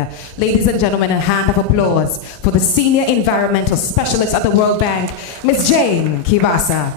Zambia. Ladies and gentlemen, a hand of applause for the Senior Environmental Specialist at the World Bank, Ms. Jane Kibasa.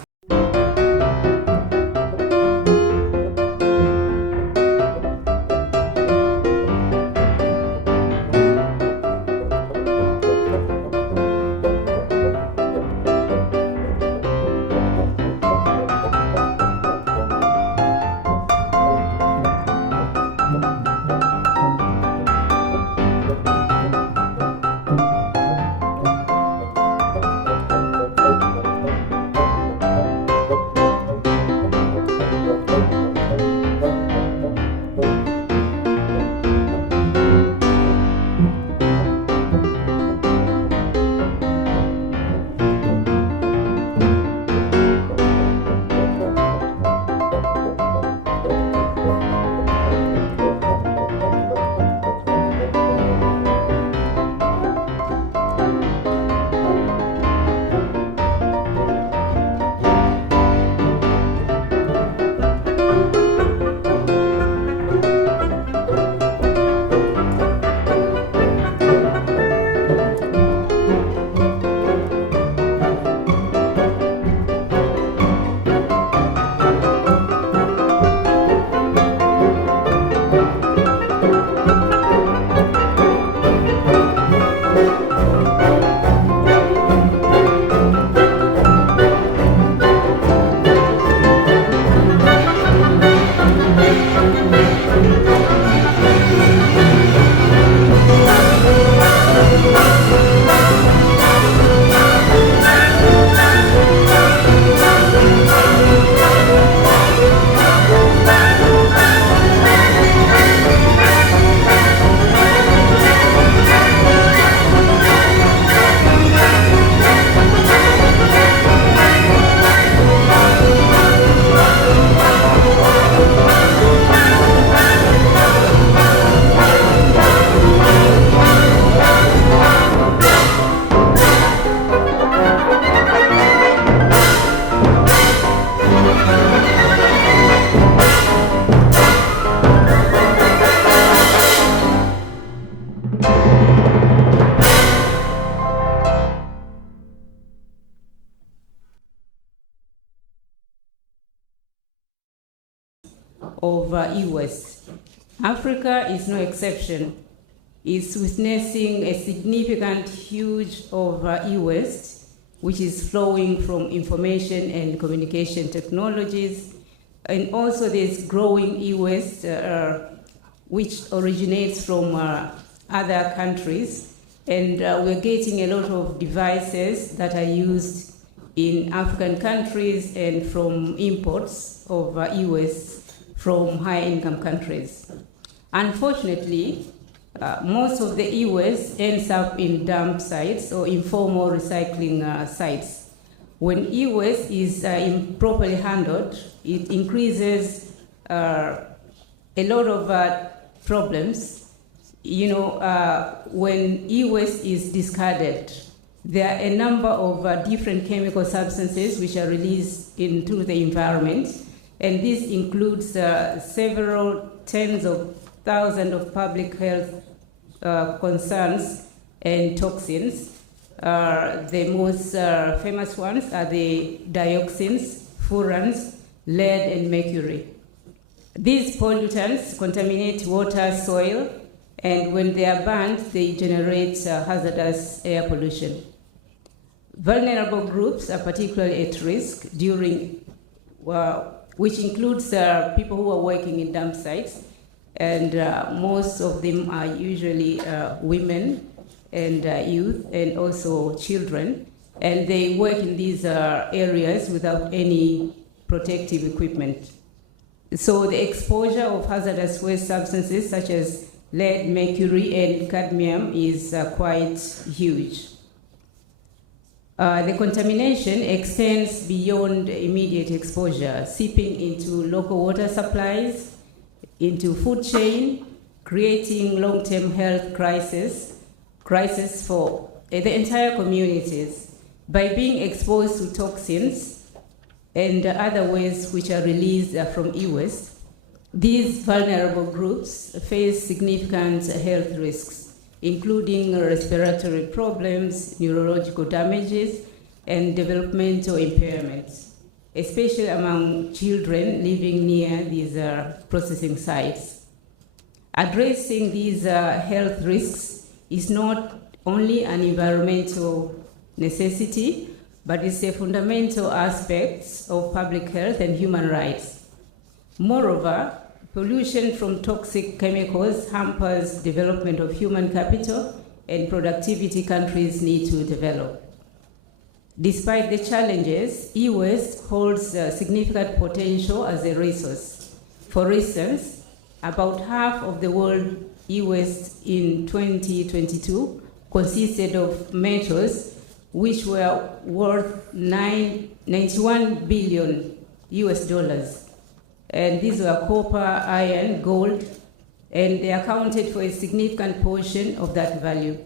Of e-waste. Africa is no exception. It's witnessing a significant huge of e-waste, which is flowing from information and communication technologies. And also there's growing e-waste, which originates from other countries. And we're getting a lot of devices that are used in African countries and from imports of e-waste from high-income countries. Unfortunately, most of the e-waste ends up in dump sites or informal recycling sites. When e-waste is improperly handled, it increases a lot of problems. You know, when e-waste is discarded, there are a number of different chemical substances which are released into the environment. And this includes several tens of thousands of public health concerns and toxins. The most famous ones are the dioxins, furans, lead, and mercury. These pollutants contaminate water, soil, and when they are burned, they generate hazardous air pollution. Vulnerable groups are particularly at risk during which includes people who are working in dump sites, and most of them are usually women and youth and also children, and they work in these areas without any protective equipment. So the exposure of hazardous waste substances such as lead, mercury, and cadmium is quite huge. The contamination extends beyond immediate exposure, seeping into local water supplies, into food chain, creating long-term health crisis for the entire communities by being exposed to toxins and other waste which are released from e-waste. These vulnerable groups face significant health risks. including respiratory problems, neurological damages, and developmental impairments, especially among children living near these processing sites. Addressing these health risks is not only an environmental necessity, but it's a fundamental aspect of public health and human rights. Moreover, pollution from toxic chemicals hampers development of human capital and productivity countries need to develop. Despite the challenges, e-waste holds significant potential as a resource. For instance, about half of the world e-waste in 2022 consisted of metals which were worth $91 billion US. And these were copper, iron, gold, and they accounted for a significant portion of that value.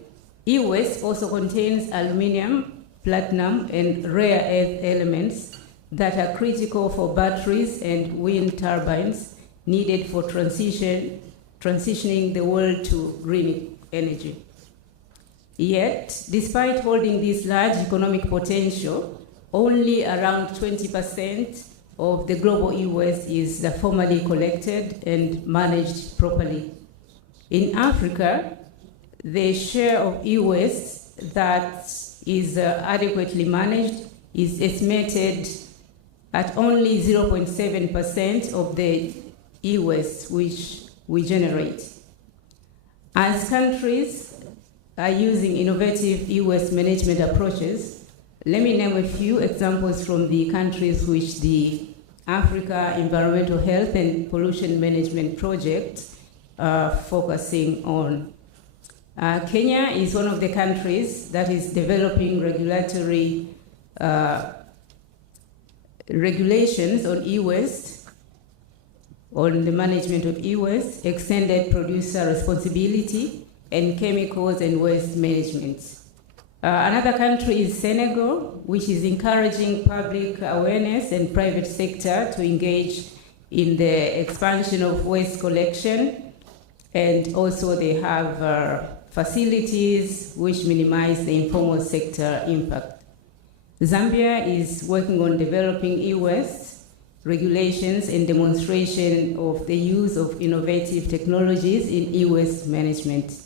E-waste also contains aluminum, platinum, and rare earth elements that are critical for batteries and wind turbines needed for transitioning the world to green energy. Yet, despite holding this large economic potential, only around 20% of the global e-waste is formally collected and managed properly. In Africa, the share of e-waste that is adequately managed is estimated at only 0.7% of the e-waste which we generate. As countries are using innovative e-waste management approaches, let me name a few examples from the countries which the Africa Environmental Health and Pollution Management Project are focusing on. Kenya is one of the countries that is developing regulatory regulations on e-waste, on the management of e-waste, extended producer responsibility, and chemicals and waste management. Another country is Senegal, which is encouraging public awareness and private sector to engage in the expansion of waste collection, and also they have facilities which minimize the informal sector impact. Zambia is working on developing e-waste regulations and demonstration of the use of innovative technologies in e-waste management.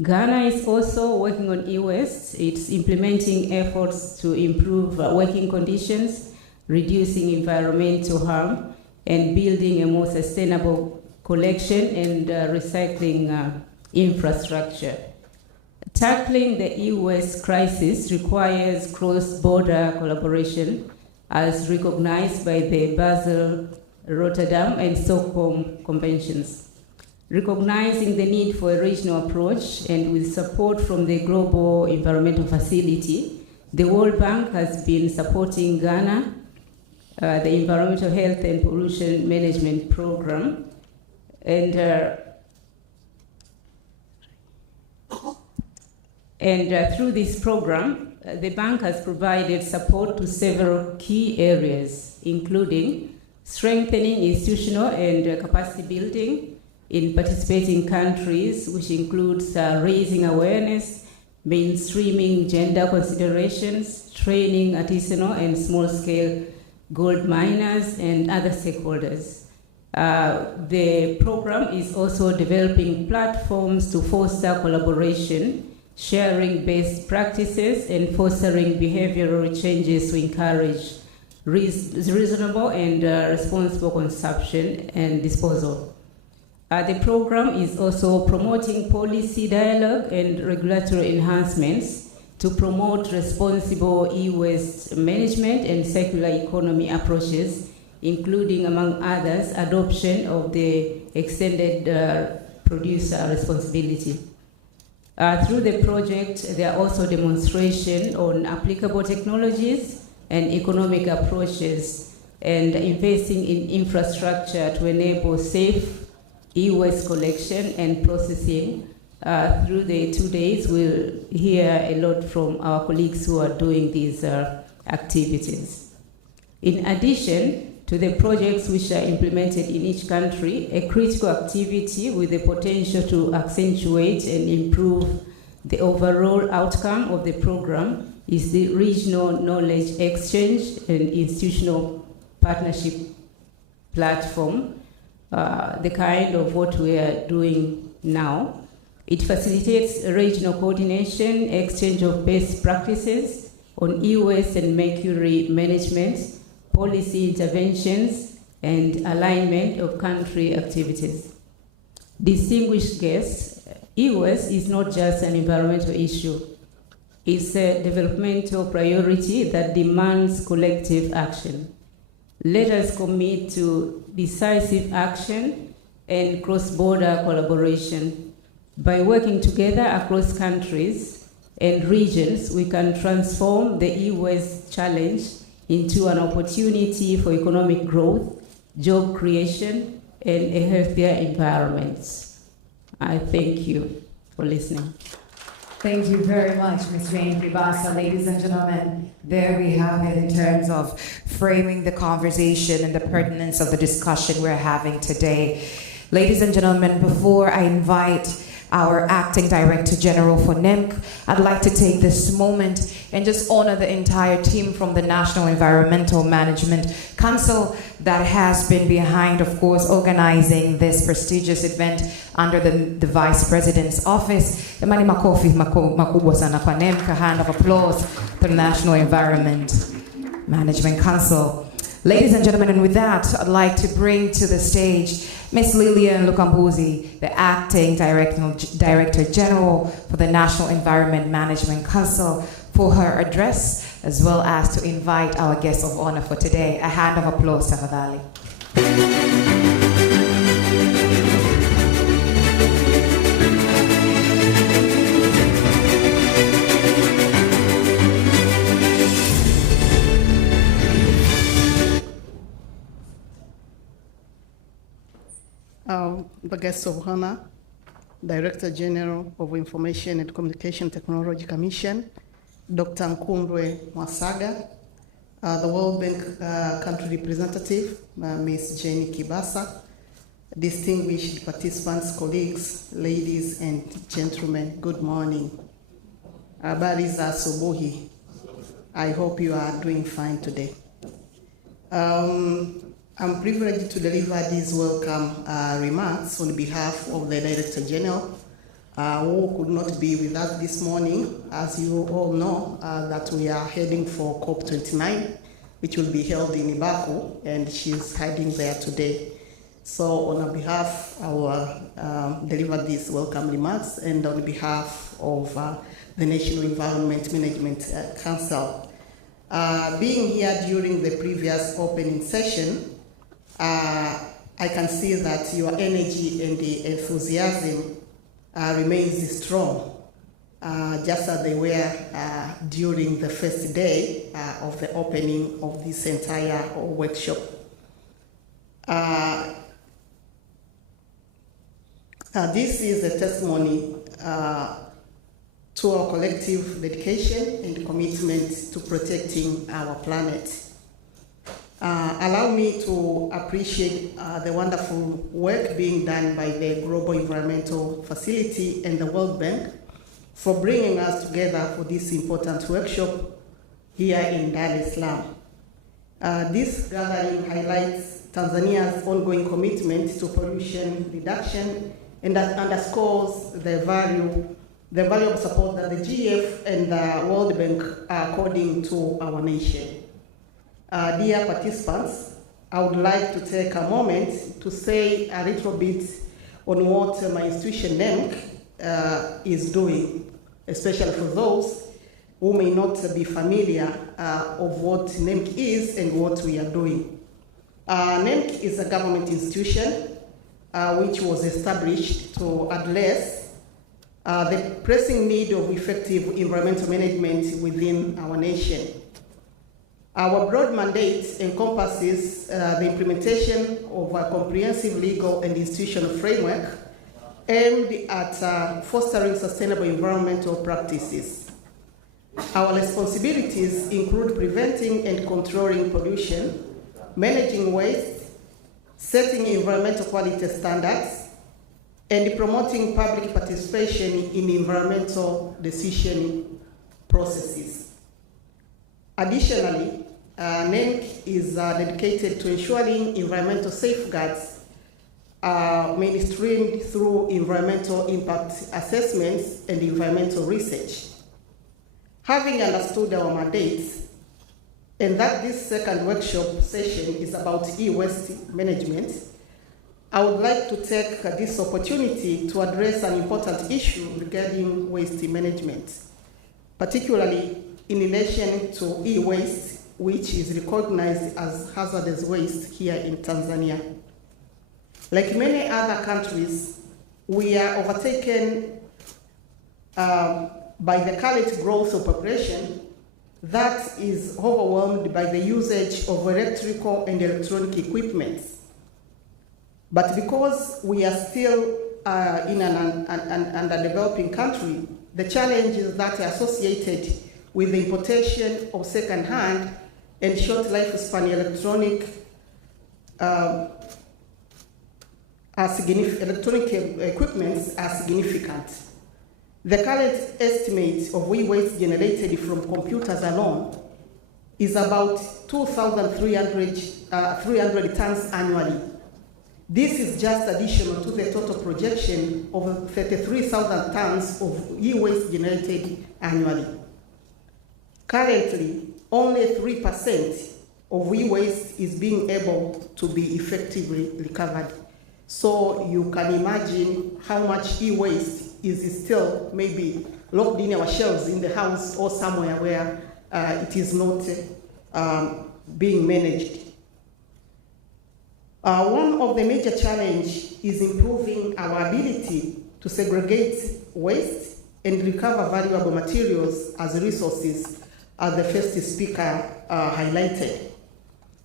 Ghana is also working on e-waste. It's implementing efforts to improve working conditions, reducing environmental harm, and building a more sustainable collection and recycling infrastructure. Tackling the e-waste crisis requires cross-border collaboration as recognized by the Basel, Rotterdam, and Stockholm Conventions. Recognizing the need for a regional approach and with support from the Global Environmental Facility, the World Bank has been supporting Ghana, the Environmental Health and Pollution Management Program, and through this program, the bank has provided support to several key areas, including strengthening institutional and capacity building in participating countries, which includes raising awareness, mainstreaming gender considerations, training artisanal and small-scale gold miners, and other stakeholders. The program is also developing platforms to foster collaboration, sharing best practices, and fostering behavioral changes to encourage reasonable and responsible consumption and disposal. The program is also promoting policy dialogue and regulatory enhancements to promote responsible e-waste management and circular economy approaches, including, among others, adoption of the extended producer responsibility. Through the project, there are also demonstrations on applicable technologies and economic approaches, and investing in infrastructure to enable safe e-waste collection and processing. Through the 2 days, we'll hear a lot from our colleagues who are doing these activities. In addition to the projects which are implemented in each country, a critical activity with the potential to accentuate and improve the overall outcome of the program is the regional knowledge exchange and institutional partnership platform, the kind of what we are doing now. It facilitates regional coordination, exchange of best practices on e-waste and mercury management, policy interventions, and alignment of country activities. Distinguished guests, e-waste is not just an environmental issue. It's a developmental priority that demands collective action. Let us commit to decisive action and cross-border collaboration. By working together across countries and regions, we can transform the e-waste challenge into an opportunity for economic growth, job creation, and a healthier environment. I thank you for listening. Thank you very much, Ms. Jane Kibasa. Ladies and gentlemen, there we have it in terms of framing the conversation and the pertinence of the discussion we're having today. Ladies and gentlemen, before I invite our Acting Director General for NEMC, I'd like to take this moment and just honor the entire team from the National Environmental Management Council that has been behind, of course, organizing this prestigious event under the Vice President's office. Jamani, makofi makubwa sana kwa NEMC. A hand of applause to the National Environment Management Council. Ladies and gentlemen, and with that, I'd like to bring to the stage Ms. Lillian Lukambuzi, the Acting Director General for the National Environment Management Council, for her address, as well as to invite our guest of honor for today. A hand of applause, tafadhali. The guest of honor, Director General of Information and Communication Technology Commission, Dr. Nkundwe Mwasaga, the World Bank country representative, Ms. Jane Kibasa, distinguished participants, colleagues, ladies and gentlemen, good morning. Habari za asubuhi. I hope you are doing fine today. I'm privileged to deliver these welcome remarks on behalf of the Director General, who could not be with us this morning. As you all know, that we are heading for COP29, which will be held in Baku, and she's heading there today. So on her behalf, I will deliver these welcome remarks, and on behalf of the National Environment Management Council. Being here during the previous opening session, I can see that your energy and the enthusiasm remains strong, just as they were during the first day of the opening of this entire workshop. This is a testimony to our collective dedication and commitment to protecting our planet. Allow me to appreciate the wonderful work being done by the Global Environmental Facility and the World Bank for bringing us together for this important workshop here in Dar es Salaam. This gathering highlights Tanzania's ongoing commitment to pollution reduction and that underscores the valuable support that the GF and the World Bank are according to our nation. Dear participants, I would like to take a moment to say a little bit on what my institution NEMC is doing, especially for those who may not be familiar of what NEMC is and what we are doing. NEMC is a government institution which was established to address the pressing need of effective environmental management within our nation. Our broad mandate encompasses the implementation of a comprehensive legal and institutional framework aimed at fostering sustainable environmental practices. Our responsibilities include preventing and controlling pollution, managing waste, setting environmental quality standards, and promoting public participation in environmental decision processes. Additionally, NENC is dedicated to ensuring environmental safeguards are mainstreamed through environmental impact assessments and environmental research. Having understood our mandates, and that this second workshop session is about e-waste management, I would like to take this opportunity to address an important issue regarding waste management, particularly in relation to e-waste, which is recognized as hazardous waste here in Tanzania. Like many other countries, we are overtaken by the current growth of population that is overwhelmed by the usage of electrical and electronic equipment. But because we are still in an underdeveloping country, the challenges that are associated with the importation of second-hand and short lifespan electronic equipment are significant. The current estimate of e-waste generated from computers alone is about 2,300 tons annually. This is just additional to the total projection of 33,000 tons of e-waste generated annually. Currently, only 3% of e-waste is being able to be effectively recovered. So you can imagine how much e-waste is still maybe locked in our shelves in the house or somewhere where it is not being managed. One of the major challenges is improving our ability to segregate waste and recover valuable materials as resources, as the first speaker highlighted.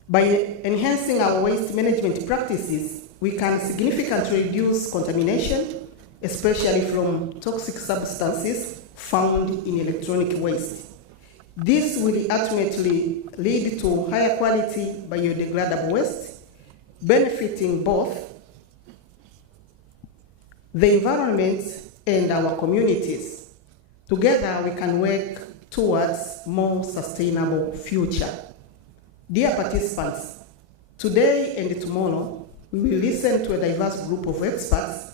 By enhancing our waste management practices, we can significantly reduce contamination, especially from toxic substances found in electronic waste. This will ultimately lead to higher quality biodegradable waste, benefiting both the environment and our communities. Together, we can work towards more sustainable future. Dear participants, today and tomorrow, we will listen to a diverse group of experts,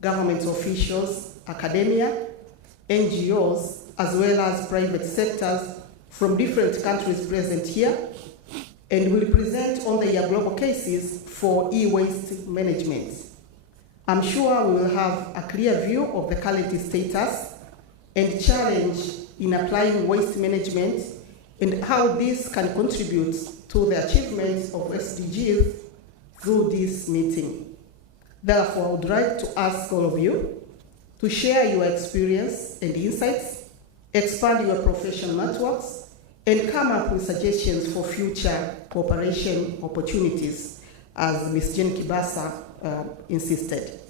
government officials, academia, NGOs, as well as private sectors from different countries present here, and will present on the global cases for e-waste management. I'm sure we will have a clear view of the current status and challenge in applying waste management and how this can contribute to the achievements of SDGs through this meeting. Therefore, I would like to ask all of you to share your experience and insights, expand your professional networks, and come up with suggestions for future cooperation opportunities, as Ms. Jane Kibasa insisted.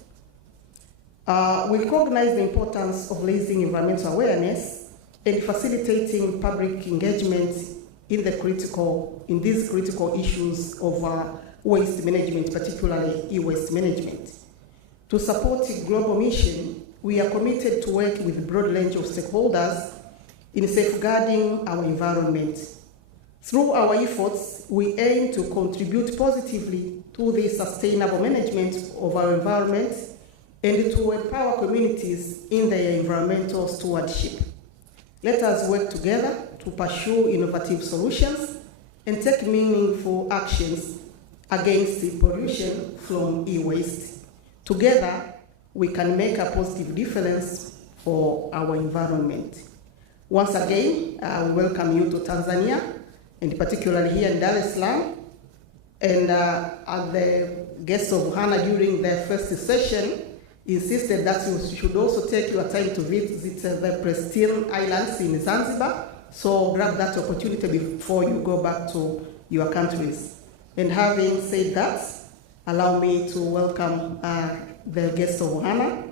We recognize the importance of raising environmental awareness and facilitating public engagement in these critical issues of waste management, particularly e-waste management. To support the global mission, we are committed to work with a broad range of stakeholders in safeguarding our environment. Through our efforts, we aim to contribute positively to the sustainable management of our environment and to empower communities in their environmental stewardship. Let us work together to pursue innovative solutions and take meaningful actions against the pollution from e-waste. Together, we can make a positive difference for our environment. Once again, we welcome you to Tanzania, and particularly here in Dar es Salaam. And as the guest of honor during the first session insisted that you should also take your time to visit the Pristine Islands in Zanzibar. So grab that opportunity before you go back to your countries. And having said that, allow me to welcome the guest of honor,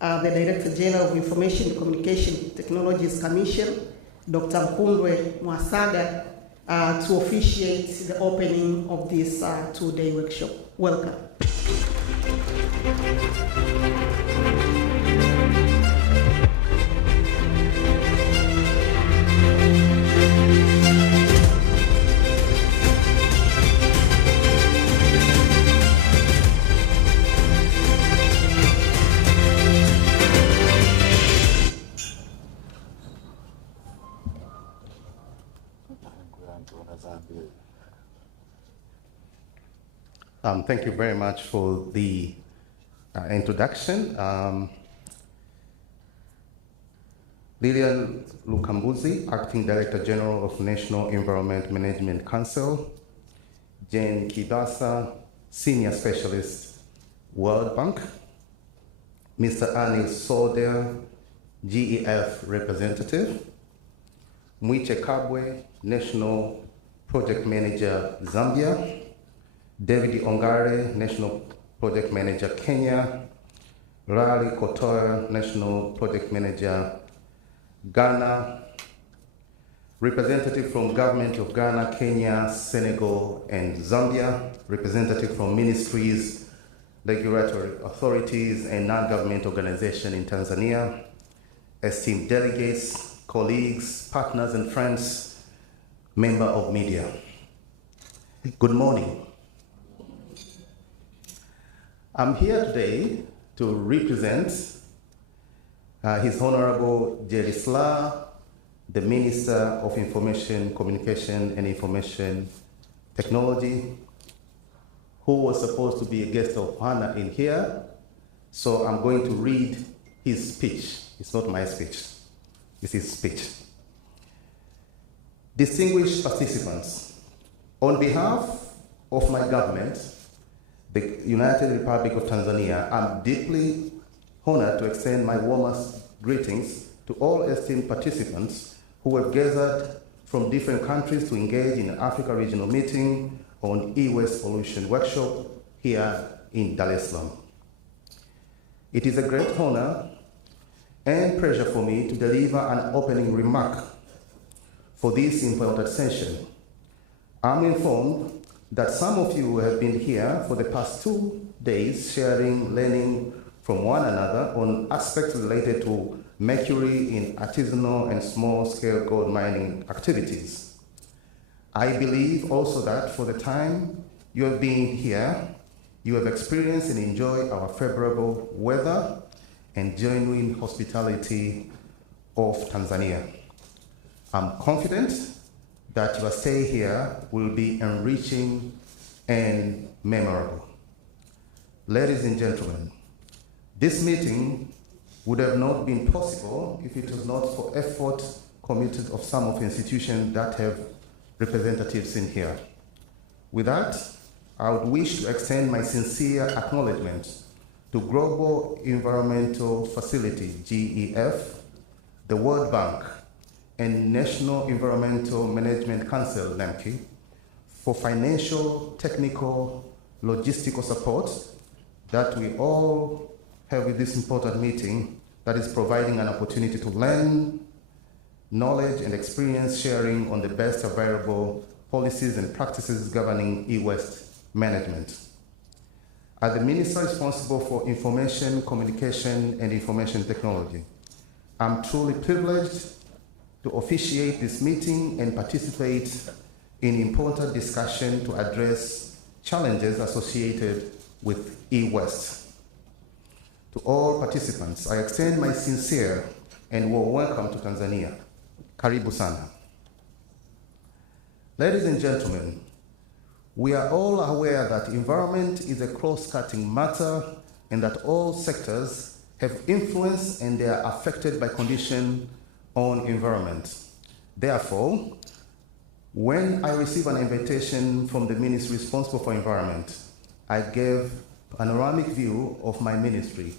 the Director General of Information and Communication Technologies Commission, Dr. Nkundwe Mwasaga, to officiate the opening of this two-day workshop. Welcome. Thank you very much for the introduction. Lilian Lukambuzi, Acting Director General of National Environment Management Council. Jane Kibasa, Senior Specialist, World Bank. Mr. Anil Soder, GEF Representative. Mwiche Kabwe, National Project Manager, Zambia. David Ongare, National Project Manager, Kenya. Raleigh Kotoya, National Project Manager, Ghana. Representative from Government of Ghana, Kenya, Senegal, and Zambia. Representative from ministries, regulatory authorities, and non-government organizations in Tanzania. Esteemed delegates, colleagues, partners, and friends, member of media. Good morning. I'm here today to represent His Honorable Jerry Slaa, the Minister of Information, Communication, and Information Technology, who was supposed to be a guest of honor in here. So I'm going to read his speech. It's not my speech, it's his speech. Distinguished participants, on behalf of my government, the United Republic of Tanzania, I'm deeply honored to extend my warmest greetings to all esteemed participants who have gathered from different countries to engage in an Africa regional meeting on e-waste pollution workshop here in Dar es Salaam. It is a great honor and pleasure for me to deliver an opening remark for this important session. I'm informed that some of you have been here for the past 2 days sharing, learning from one another on aspects related to mercury in artisanal and small-scale gold mining activities. I believe also that for the time you have been here, you have experienced and enjoyed our favorable weather and genuine hospitality of Tanzania. I'm confident that your stay here will be enriching and memorable. Ladies and gentlemen, this meeting would have not been possible if it was not for effort committed of some of the institutions that have representatives in here. With that, I would wish to extend my sincere acknowledgement to Global Environmental Facility, GEF, the World Bank, and National Environmental Management Council, NEMC, for financial, technical, logistical support that we all have with this important meeting that is providing an opportunity to learn, knowledge, and experience sharing on the best available policies and practices governing e-waste management. As the Minister responsible for Information, Communication, and Information Technology, I'm truly privileged to officiate this meeting and participate in important discussion to address challenges associated with e-waste. To all participants, I extend my sincere and warm welcome to Tanzania. Karibu sana. Ladies and gentlemen, we are all aware that environment is a cross-cutting matter and that all sectors have influence and they are affected by conditions on environment. Therefore, when I received an invitation from the ministry responsible for environment, I gave a panoramic view of my ministry,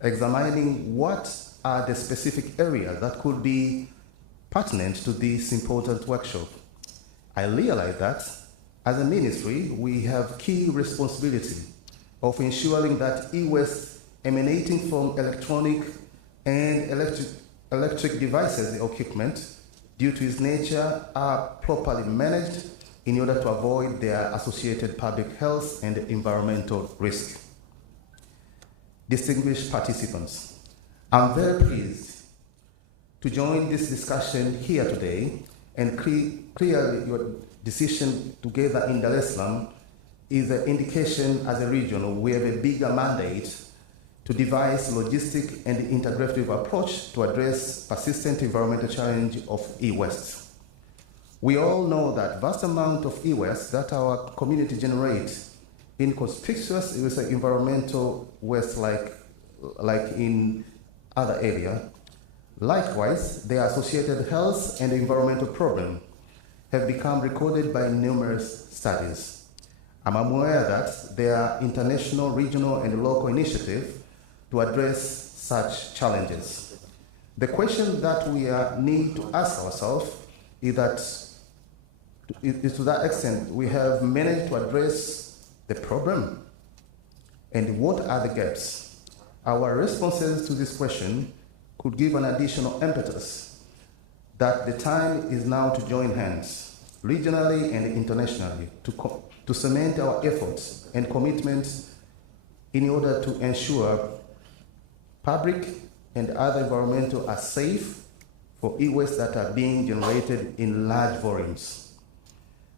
examining what are the specific areas that could be pertinent to this important workshop. I realized that as a ministry, we have key responsibility of ensuring that e-waste emanating from electronic and electric devices, equipment, due to its nature, are properly managed in order to avoid their associated public health and environmental risk. Distinguished participants, I'm very pleased to join this discussion here today, and clearly your decision to gather in Dar es Salaam is an indication as a region we have a bigger mandate to devise logistic and integrative approach to address persistent environmental challenge of e-waste. We all know that vast amount of e-waste that our community generates inconspicuous with environmental waste like in other area. Likewise, the associated health and environmental problems have become recorded by numerous studies. I'm aware that there are international, regional, and local initiatives to address such challenges. The question that we need to ask ourselves is to that extent we have managed to address the problem, and what are the gaps? Our responses to this question could give an additional impetus that the time is now to join hands, regionally and internationally, to cement our efforts and commitments in order to ensure public and other environmental are safe for e-waste that are being generated in large volumes.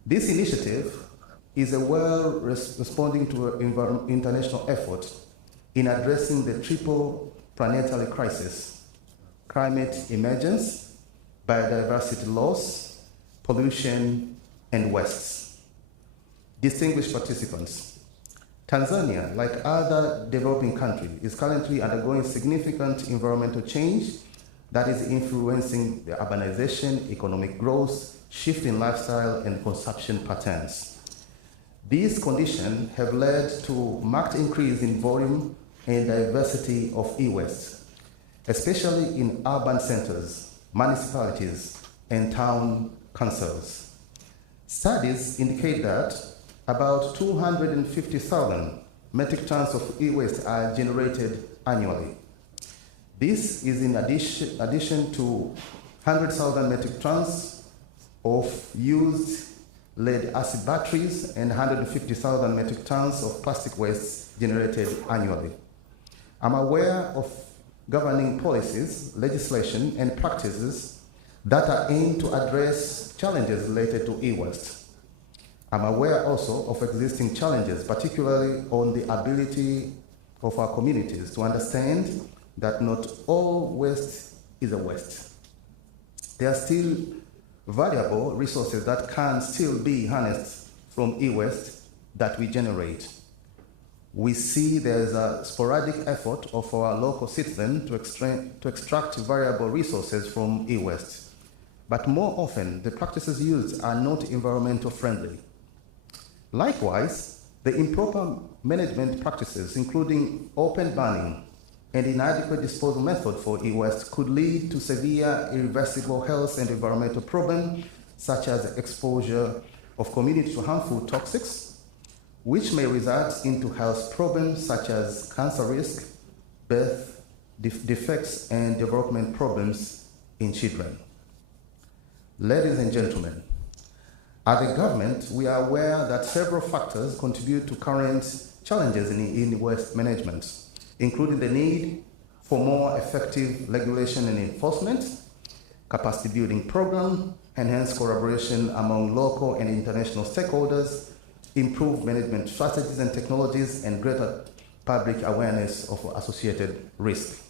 This initiative is a responding to an international effort in addressing the triple planetary crisis: climate emergence, biodiversity loss, pollution, and waste. Distinguished participants, Tanzania, like other developing countries, is currently undergoing significant environmental change that is influencing the urbanization, economic growth, shift in lifestyle, and consumption patterns. These conditions have led to marked increase in volume and diversity of e-waste, especially in urban centers, municipalities, and town councils. Studies indicate that about 250,000 metric tons of e-waste are generated annually. This is in addition to 100,000 metric tons of used lead-acid batteries and 150,000 metric tons of plastic waste generated annually. I'm aware of governing policies, legislation, and practices that are aimed to address challenges related to e-waste. I'm aware also of existing challenges, particularly on the ability of our communities to understand that not all waste is a waste. There are still valuable resources that can still be harnessed from e-waste that we generate. We see there's a sporadic effort of our local citizens to extract valuable resources from e-waste. But more often, the practices used are not environmental friendly. Likewise, the improper management practices, including open burning and inadequate disposal method for e-waste, could lead to severe irreversible health and environmental problems, such as exposure of community to harmful toxics, which may result into health problems such as cancer risk, birth defects, and development problems in children. Ladies and gentlemen, as a government, we are aware that several factors contribute to current challenges in waste management, including the need for more effective regulation and enforcement, capacity building program, enhanced collaboration among local and international stakeholders, improved management strategies and technologies, and greater public awareness of associated risk.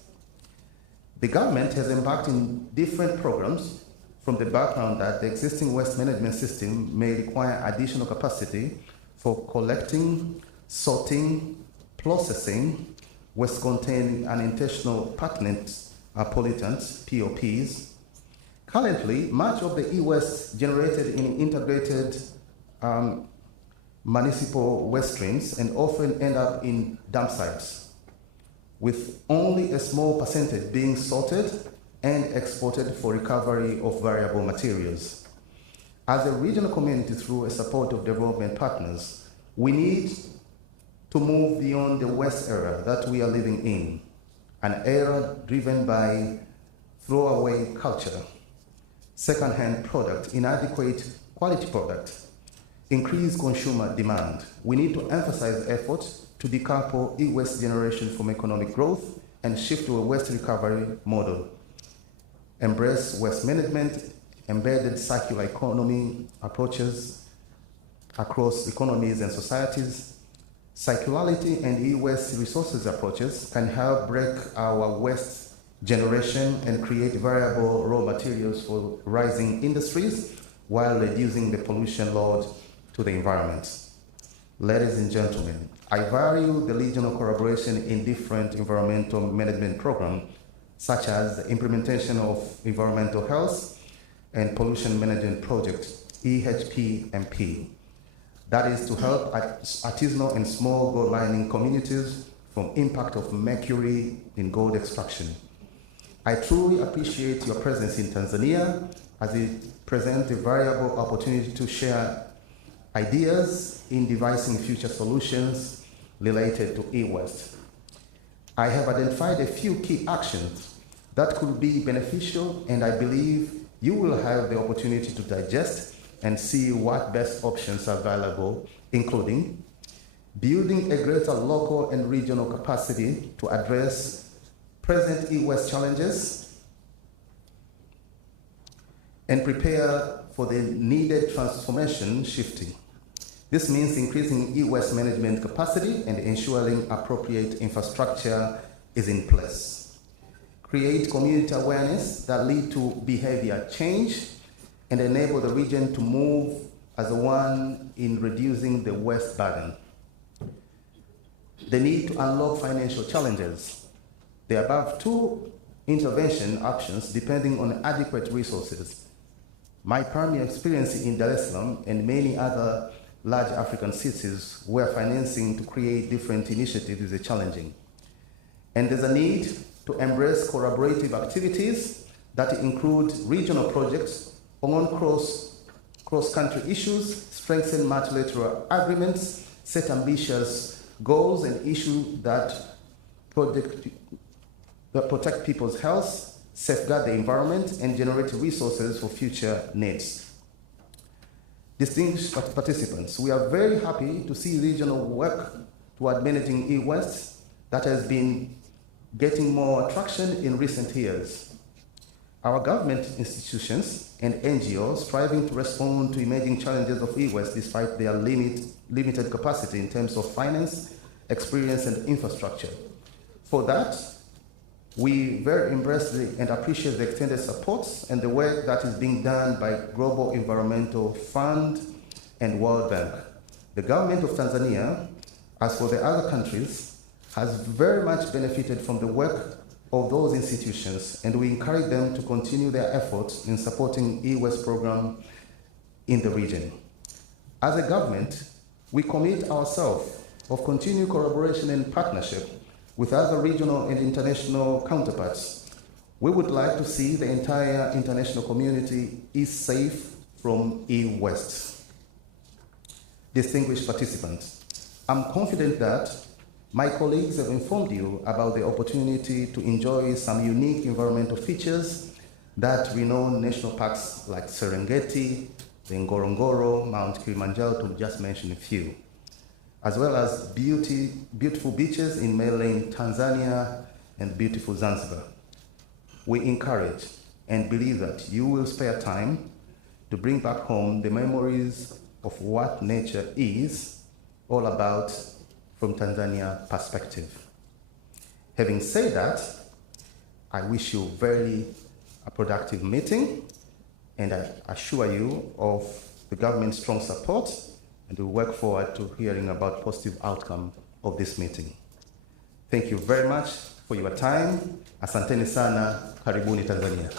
The government has embarked in different programs from the background that the existing waste management system may require additional capacity for collecting, sorting, processing waste containing unintentional pollutants, POPs. Currently, much of the e-waste generated in integrated municipal waste streams and often end up in dump sites, with only a small percentage being sorted and exported for recovery of variable materials. As a regional community, through a support of development partners, we need to move beyond the waste era that we are living in, an era driven by throwaway culture. second-hand product, inadequate quality product, increased consumer demand. We need to emphasize efforts to decouple e-waste generation from economic growth and shift to a waste recovery model. Embrace waste management, embedded circular economy approaches across economies and societies. Circularity and e-waste resources approaches can help break our waste generation and create variable raw materials for rising industries while reducing the pollution load to the environment. Ladies and gentlemen, I value the regional collaboration in different environmental management programs, such as the implementation of environmental health and pollution management project, EHPMP. That is to help artisanal and small gold mining communities from impact of mercury in gold extraction. I truly appreciate your presence in Tanzania as it presents a valuable opportunity to share ideas in devising future solutions related to e-waste. I have identified a few key actions that could be beneficial, and I believe you will have the opportunity to digest and see what best options are available, including building a greater local and regional capacity to address present e-waste challenges and prepare for the needed transformation shifting. This means increasing e-waste management capacity and ensuring appropriate infrastructure is in place. Create community awareness that lead to behavior change and enable the region to move as one in reducing the waste burden. The need to unlock financial challenges. The above two intervention options depending on adequate resources. My primary experience in Dar es Salaam and many other large African cities where financing to create different initiatives is challenging. And there's a need to embrace collaborative activities that include regional projects on cross-country issues, strengthen multilateral agreements, set ambitious goals and issues that protect people's health, safeguard the environment, and generate resources for future needs. Distinguished participants, we are very happy to see regional work toward managing e-waste that has been getting more traction in recent years. Our government institutions and NGOs striving to respond to emerging challenges of e-waste despite their limited capacity in terms of finance, experience, and infrastructure. For that, we very embrace and appreciate the extended support and the work that is being done by Global Environmental Fund and World Bank. The government of Tanzania, as for the other countries, has very much benefited from the work of those institutions, and we encourage them to continue their efforts in supporting e-waste program in the region. As a government, we commit ourselves of continued collaboration and partnership with other regional and international counterparts. We would like to see the entire international community is safe from e-waste. Distinguished participants, I'm confident that my colleagues have informed you about the opportunity to enjoy some unique environmental features that renowned national parks like Serengeti, the Ngorongoro, Mount Kilimanjaro, to just mention a few, as well as beautiful beaches in mainland Tanzania and beautiful Zanzibar. We encourage and believe that you will spare time to bring back home the memories of what nature is all about from Tanzania perspective. Having said that, I wish you a productive meeting, and I assure you of the government's strong support, and we work forward to hearing about positive outcome of this meeting. Thank you very much for your time. Asanteni sana, karibuni Tanzania.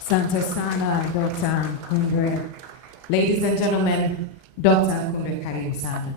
Asante sana, Dr. Nkundwe. Ladies and gentlemen, Dr. Nkundwe, karibu sana.